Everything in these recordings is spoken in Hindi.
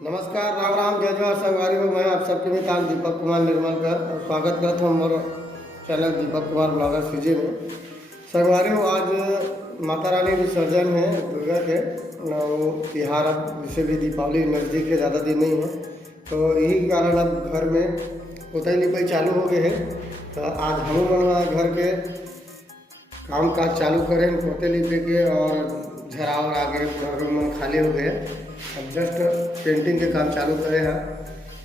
नमस्कार, राम राम, जय जवाहर संगवारी हो। मैं आप सबके मित्र दीपक कुमार निर्मलकर और स्वागत करता हूँ हमारे चैनल दीपक कुमार ब्लॉगर सीजे में। संगवारी हो, आज माता रानी विसर्जन है दुर्गा के वो तिहार। अब जैसे भी दीपावली नज़दीक है, ज़्यादा दिन नहीं है, तो यही कारण अब घर में पोतई लिपाई चालू हो गए है। तो आज हम घर के काम काज चालू करें पोते लिपे के, और झरावर आ गए, पूरा रूम खाली हो गए। अब जस्ट पेंटिंग के काम चालू करे हैं,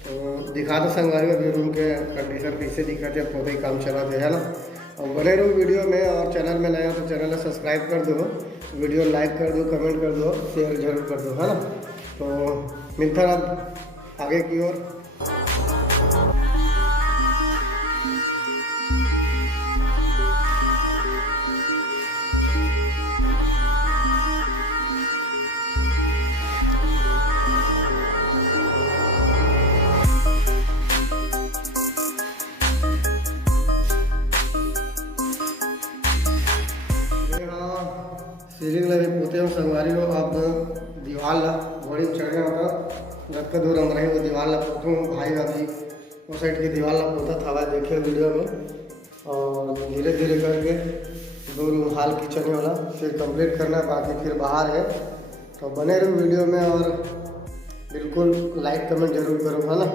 तो दिखा दो संगवारी अभी रूम के कंडीशन कैसे दिखते हैं, पोते काम चला है ना। और बने रहो वीडियो में, और चैनल में नया तो चैनल सब्सक्राइब कर दो, वीडियो लाइक कर दो, कमेंट कर दो, शेयर जरूर कर दो, है ना। तो मिलता है अब आगे की ओर। सीलिंग लगे पोते हम संगवारी हो। अब दीवार ला घोड़ी चढ़े होता जब का दूर हम रहे वो दीवार ला पोतूँ। भाई अभी उस साइड की दीवार ला पोता था, देखे वीडियो में। और धीरे धीरे करके दो रूम हॉल किचन वाला फिर कंप्लीट करना है, बाकी फिर बाहर है। तो बने रहो वीडियो में, और बिल्कुल लाइक कमेंट जरूर करो, है ना।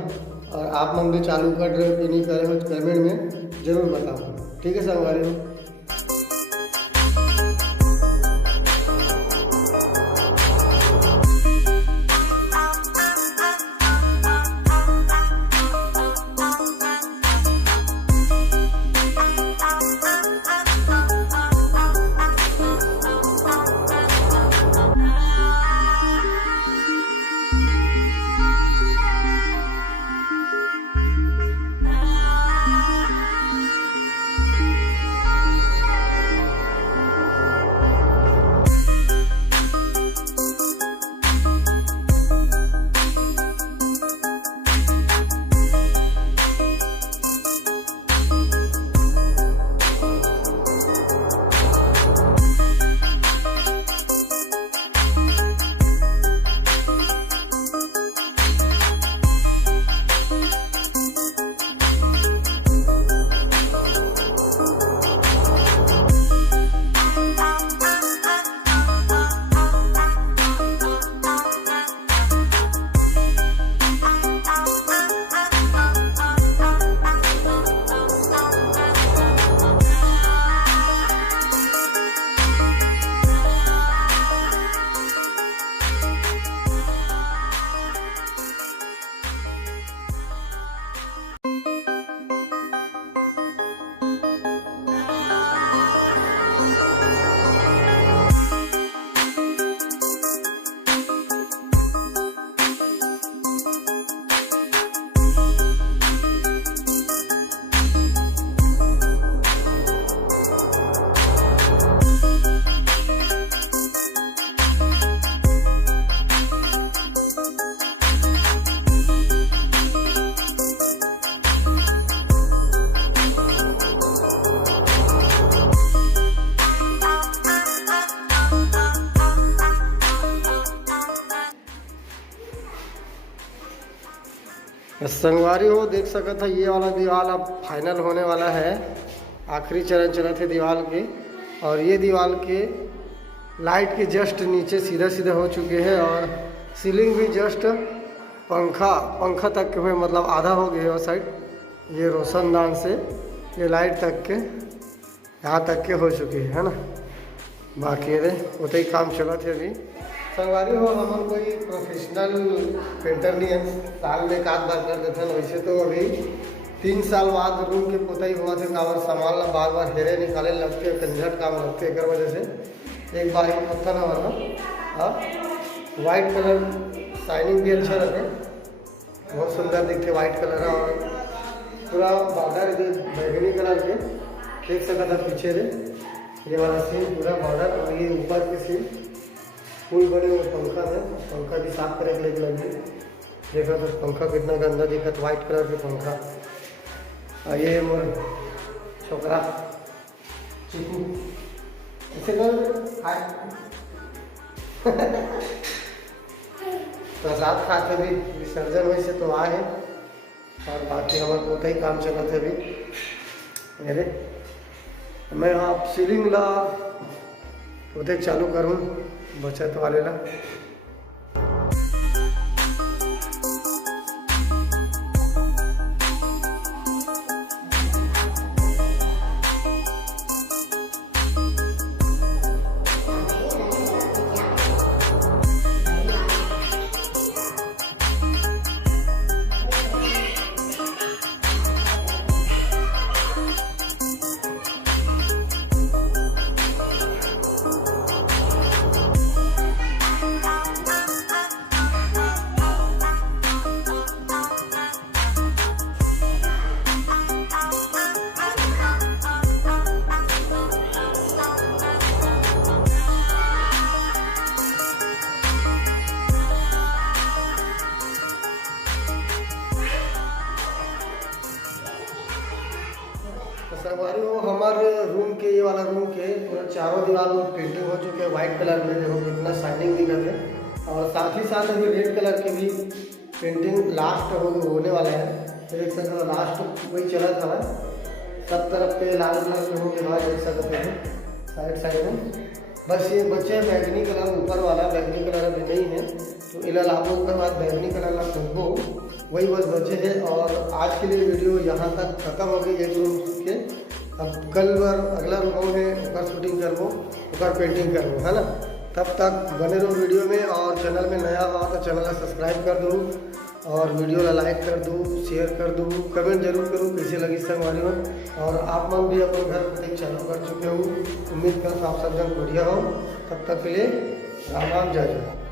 और आप मन भी चालू कर रहे हो कि नहीं कर रहे हो, कमेंट में जरूर बताओ, ठीक है संगवारी हो। संगवारी हो देख सका था, ये वाला दीवार अब फाइनल होने वाला है। आखिरी चरण चला थे दीवार के, और ये दीवार के लाइट के जस्ट नीचे सीधा सीधा हो चुके हैं। और सीलिंग भी जस्ट पंखा तक के हुए, मतलब आधा हो गया है वो साइड। ये रोशनदान से ये लाइट तक के यहाँ तक के हो चुके हैं, है ना। बाकी उतना ही काम चला थे अभी। संगवारी हो, हम कोई प्रोफेशनल पेंटर नहीं है, साल में एक आध बार कर देते हैं। वैसे तो अभी 3 साल बाद रूम के पोताई हुआ थे, कावर सामान ला बार बार हेरे निकाले लगते, कंझट काम लगते, एक वजह से एक बार पत्थर ना वाला। अब वाइट कलर शाइनिंग भी अच्छा लगे, बहुत सुंदर दिखते वाइट कलर। और पूरा बॉर्डर बैगनी कलर के देख सका था पीछे से, ये वाला सीन पूरा बॉर्डर। और ये ऊपर के सीन फूल बड़े हुए पंखा है, पंखा भी साफ करे के लिए लगी। देखा तो पंखा कितना गंदा दिखा, वाइट कलर के पंखा। ये मोर छोकरा चिकू ऐसे कर प्रसाद खाते भी विसर्जन हुई से तो आए और बाकी हमारे बहुत ही काम चला थे अभी मेरे। मैं आप सीलिंग ला उधर चालू करूँ बचत वाले ला। संगवारी हो हमारे रूम के ये वाला रूम के पूरा चारों दीवार में पेंटिंग हो चुके हैं वाइट कलर में, देखो कितना शाइनिंग दिख रहा है। और साथ ही साथ अभी रेड कलर के भी पेंटिंग लास्ट होने वाला है। देख सकते हो लास्ट वही चला था, सब तरफ पे लाल कलर के हो गया देख सकते हैं साइड में। बस ये बचे बैगनी कलर ऊपर वाला, बैगनी कलर अभी नहीं है तो इला लाभों के बाद बैगनी कलर ला करबो, वही बस बचे हैं। और आज के लिए वीडियो यहाँ तक खत्म हो गई एक रूम के। अब कल बार अगला रूम है ओकर शूटिंग करबो, ओकर पेंटिंग करबो, है ना। तब तक बने रहो वीडियो में और चैनल में नया हो तो चैनल को सब्सक्राइब कर दो और वीडियो ला लाइक कर दो, शेयर कर दो, कमेंट जरूर करो कैसे लगी संगवारी हो। और आप मन भी अपने घर पर चालू कर चुके हो, उम्मीद कर आप सब जन बढ़िया हो। तब तक के लिए राम राम जय जय।